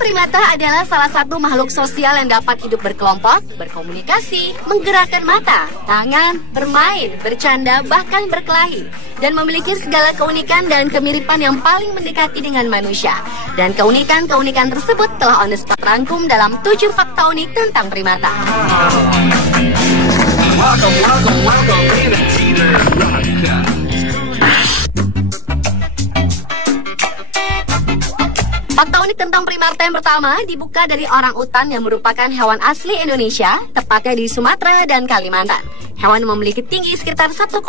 primata adalah salah satu makhluk sosial yang dapat hidup berkelompok, berkomunikasi, menggerakkan mata, tangan, bermain, bercanda, bahkan berkelahi, dan memiliki segala keunikan dan kemiripan yang paling mendekati dengan manusia. Dan keunikan-keunikan tersebut telah on the spot rangkum dalam 7 fakta unik tentang primata. Fakta unik tentang primata yang pertama dibuka dari orang utan yang merupakan hewan asli Indonesia, tepatnya di Sumatera dan Kalimantan. Hewan memiliki tinggi sekitar 1,25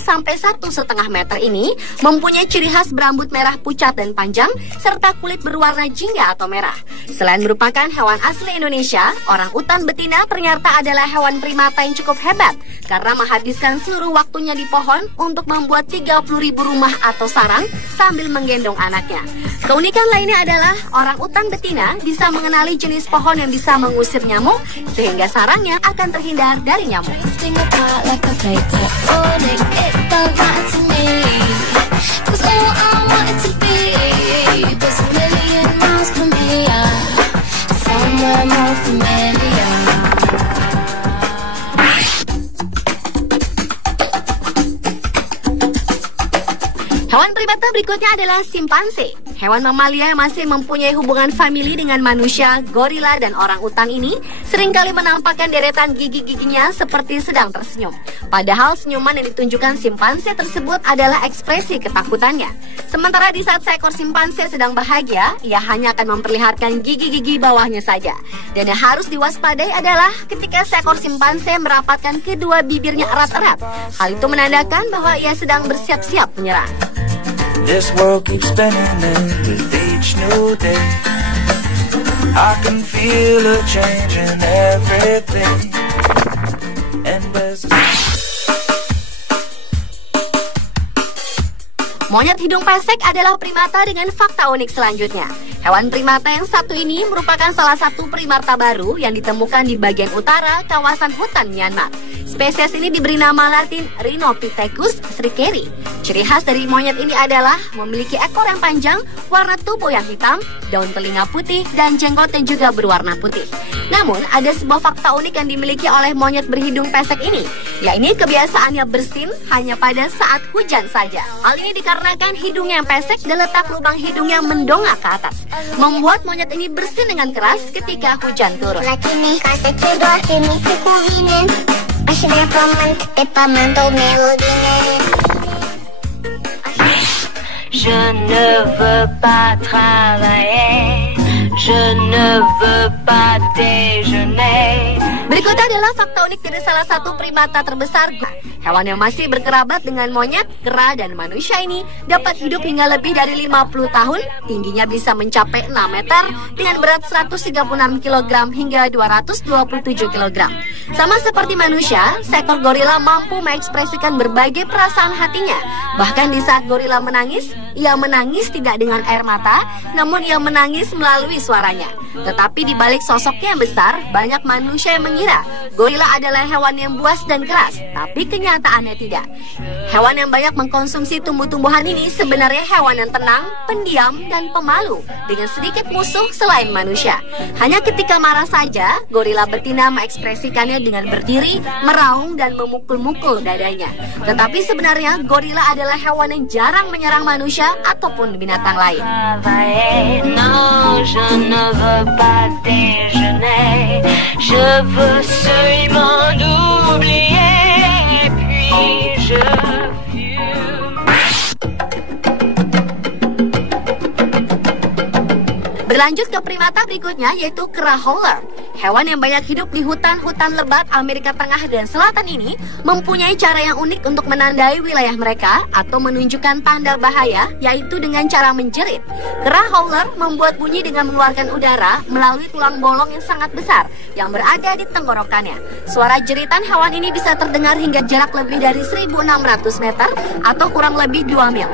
sampai 1,5 meter ini mempunyai ciri khas berambut merah pucat dan panjang serta kulit berwarna jingga atau merah. Selain merupakan hewan asli Indonesia, orang utan betina ternyata adalah hewan primata yang cukup hebat karena menghabiskan seluruh waktunya di pohon untuk membuat 30.000 rumah atau sarang sambil menggendong anaknya. Keunikan lainnya adalah orang utan betina bisa mengenali jenis pohon yang bisa mengusir nyamuk sehingga sarangnya akan terhindar dari nyamuk. Hewan primata berikutnya adalah simpanse. Hewan mamalia yang masih mempunyai hubungan famili dengan manusia, gorila, dan orang utan ini seringkali menampakkan deretan gigi-giginya seperti sedang tersenyum. Padahal senyuman yang ditunjukkan simpanse tersebut adalah ekspresi ketakutannya. Sementara di saat seekor simpanse sedang bahagia, ia hanya akan memperlihatkan gigi-gigi bawahnya saja. Dan yang harus diwaspadai adalah ketika seekor simpanse merapatkan kedua bibirnya erat-erat. Hal itu menandakan bahwa ia sedang bersiap-siap menyerang. This world keeps spinning with each new day. I can feel a change in everything. Monyet hidung pesek adalah primata dengan fakta unik selanjutnya. Hewan primata yang satu ini merupakan salah satu primata baru yang ditemukan di bagian utara kawasan hutan Myanmar. Spesies ini diberi nama latin Rhinopithecus srickeri. Ciri khas dari monyet ini adalah memiliki ekor yang panjang, warna tubuh yang hitam, daun telinga putih, dan jenggot yang juga berwarna putih. Namun, ada sebuah fakta unik yang dimiliki oleh monyet berhidung pesek ini, yaitu kebiasaannya bersin hanya pada saat hujan saja. Hal ini dikarenakan hidungnya yang pesek dan letak lubang hidungnya mendongak ke atas, membuat monyet ini bersin dengan keras ketika hujan turun. Je ne veux pas travailler, je ne veux pas déjeuner. Berikutnya adalah fakta unik dari salah satu primata terbesar. Hewan yang masih berkerabat dengan monyet, kera, dan manusia ini dapat hidup hingga lebih dari 50 tahun, tingginya bisa mencapai 6 meter, dengan berat 136 kg hingga 227 kg. Sama seperti manusia, seekor gorila mampu mengekspresikan berbagai perasaan hatinya. Bahkan di saat gorila menangis, ia menangis tidak dengan air mata, namun ia menangis melalui suaranya. Tetapi di balik sosoknya yang besar, banyak manusia yang mengira gorila adalah hewan yang buas dan keras, tapi kenyataannya tidak. Hewan yang banyak mengkonsumsi tumbuh-tumbuhan ini sebenarnya hewan yang tenang, pendiam, dan pemalu, dengan sedikit musuh selain manusia. Hanya ketika marah saja, gorila betina mengekspresikannya dengan berdiri, meraung, dan memukul-mukul dadanya. Tetapi sebenarnya gorila adalah hewan yang jarang menyerang manusia ataupun binatang lain. Pas déjeuner, je veux seulement oublier, puis je fume. Berlanjut ke primata berikutnya, yaitu kera howler. Hewan yang banyak hidup di hutan-hutan lebat Amerika Tengah dan Selatan ini mempunyai cara yang unik untuk menandai wilayah mereka atau menunjukkan tanda bahaya, yaitu dengan cara menjerit. Kera howler membuat bunyi dengan mengeluarkan udara melalui tulang bolong yang sangat besar yang berada di tenggorokannya. Suara jeritan hewan ini bisa terdengar hingga jarak lebih dari 1.600 meter atau kurang lebih 2 mil.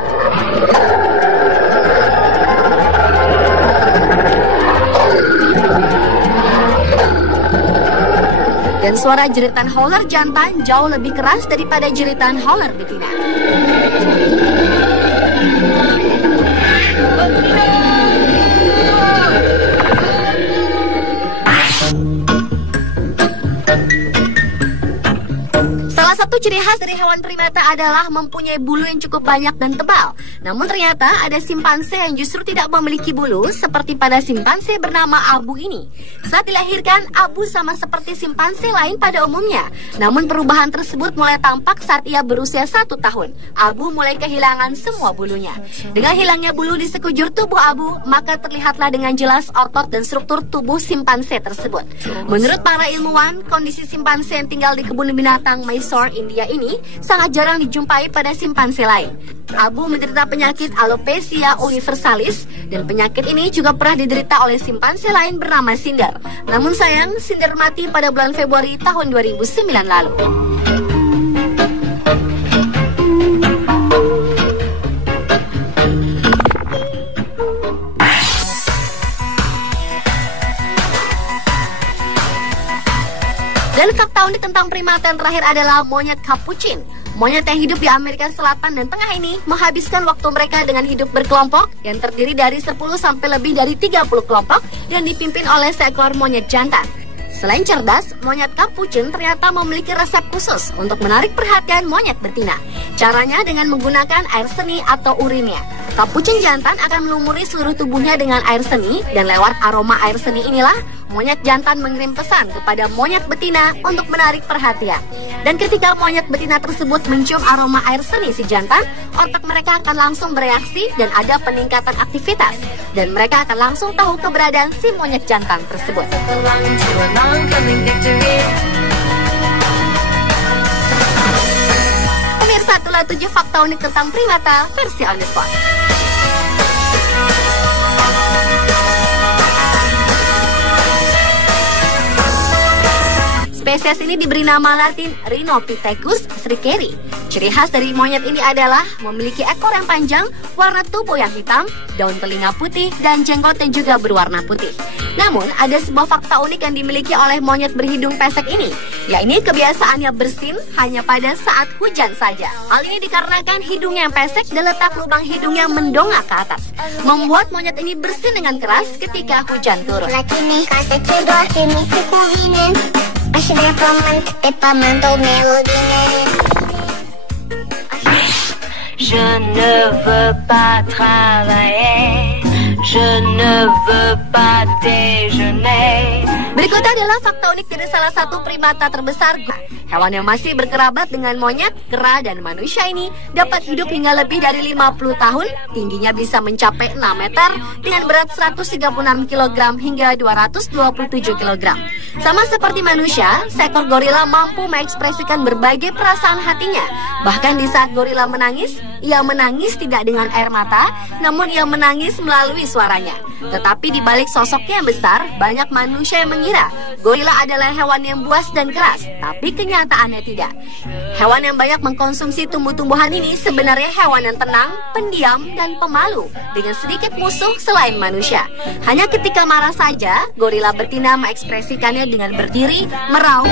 Dan suara jeritan howler jantan jauh lebih keras daripada jeritan howler betina. satu ciri khas dari hewan primata adalah mempunyai bulu yang cukup banyak dan tebal. Namun ternyata ada simpanse yang justru tidak memiliki bulu seperti pada simpanse bernama Abu ini. Saat dilahirkan, Abu sama seperti simpanse lain pada umumnya. Namun perubahan tersebut mulai tampak saat ia berusia 1 tahun. Abu mulai kehilangan semua bulunya. Dengan hilangnya bulu di sekujur tubuh Abu, maka terlihatlah dengan jelas otot dan struktur tubuh simpanse tersebut. Menurut para ilmuwan, kondisi simpanse yang tinggal di kebun binatang Mysore, India ini sangat jarang dijumpai pada simpanse lain. Abu menderita penyakit alopecia universalis dan penyakit ini juga pernah diderita oleh simpanse lain bernama Cinder. Namun sayang, Cinder mati pada bulan Februari tahun 2009 lalu. Dan fakta unik tentang primata yang terakhir adalah monyet capuchin. Monyet yang hidup di Amerika Selatan dan Tengah ini menghabiskan waktu mereka dengan hidup berkelompok yang terdiri dari 10 sampai lebih dari 30 kelompok yang dipimpin oleh seekor monyet jantan. Selain cerdas, monyet capuchin ternyata memiliki resep khusus untuk menarik perhatian monyet betina. Caranya dengan menggunakan air seni atau urinnya. Capuchin jantan akan melumuri seluruh tubuhnya dengan air seni dan lewat aroma air seni inilah monyet jantan mengirim pesan kepada monyet betina untuk menarik perhatian. Dan ketika monyet betina tersebut mencium aroma air seni si jantan, otak mereka akan langsung bereaksi dan ada peningkatan aktivitas. Dan mereka akan langsung tahu keberadaan si monyet jantan tersebut. Pemirsa, itulah 7 fakta unik tentang primata versi on the spot. Spesies ini diberi nama latin Rhinopithecus shrikeri. Ciri khas dari monyet ini adalah memiliki ekor yang panjang, warna tubuh yang hitam, daun telinga putih, dan jenggot yang juga berwarna putih. Namun, ada sebuah fakta unik yang dimiliki oleh monyet berhidung pesek ini, yakni kebiasaannya bersin hanya pada saat hujan saja. Hal ini dikarenakan hidungnya yang pesek dan letak lubang hidungnya mendongak ke atas, membuat monyet ini bersin dengan keras ketika hujan turun. Je ne veux pas travailler, je ne veux pas déjeuner. Berikut adalah fakta unik dari salah satu primata terbesar. Hewan yang masih berkerabat dengan monyet, kera, dan manusia ini dapat hidup hingga lebih dari 50 tahun, tingginya bisa mencapai 6 meter, dengan berat 136 kg hingga 227 kg. Sama seperti manusia, seekor gorila mampu mengekspresikan berbagai perasaan hatinya. Bahkan di saat gorila menangis, ia menangis tidak dengan air mata, namun ia menangis melalui suaranya. Tetapi di balik sosoknya yang besar, banyak manusia yang mengira gorila adalah hewan yang buas dan keras, tapi kenyataannya tidak. Hewan yang banyak mengkonsumsi tumbuh-tumbuhan ini sebenarnya hewan yang tenang, pendiam, dan pemalu, dengan sedikit musuh selain manusia. Hanya ketika marah saja, gorila betina mengekspresikannya dengan berdiri, meraung.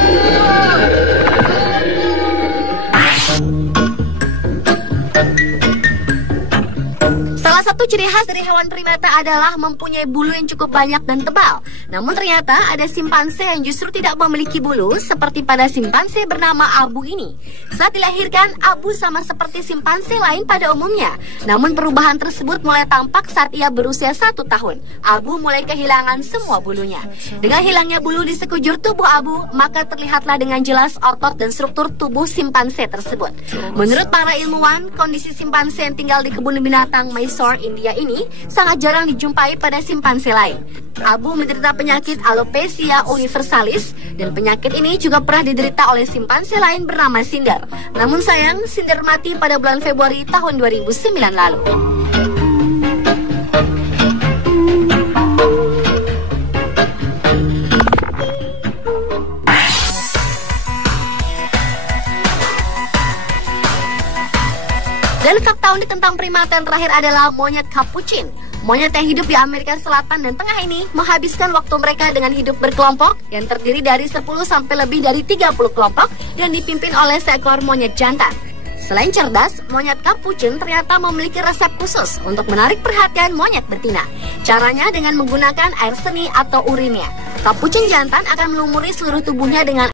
Salah satu ciri khas dari hewan primata adalah mempunyai bulu yang cukup banyak dan tebal. Namun ternyata ada simpanse yang justru tidak memiliki bulu seperti pada simpanse bernama Abu ini. Saat dilahirkan, Abu sama seperti simpanse lain pada umumnya. Namun perubahan tersebut mulai tampak saat ia berusia 1 tahun. Abu mulai kehilangan semua bulunya. Dengan hilangnya bulu di sekujur tubuh Abu, maka terlihatlah dengan jelas otot dan struktur tubuh simpanse tersebut. Menurut para ilmuwan, kondisi simpanse yang tinggal di kebun binatang Mysore, India ini sangat jarang dijumpai pada simpanse lain. Abu menderita penyakit alopecia universalis dan penyakit ini juga pernah diderita oleh simpanse lain bernama Cinder. Namun sayang, Cinder mati pada bulan Februari tahun 2009 lalu. Dan fakta unik tentang primata yang terakhir adalah monyet capuchin. Monyet yang hidup di Amerika Selatan dan Tengah ini menghabiskan waktu mereka dengan hidup berkelompok yang terdiri dari 10 sampai lebih dari 30 kelompok yang dipimpin oleh seekor monyet jantan. Selain cerdas, monyet capuchin ternyata memiliki resep khusus untuk menarik perhatian monyet betina. Caranya dengan menggunakan air seni atau urinnya. Capuchin jantan akan melumuri seluruh tubuhnya dengan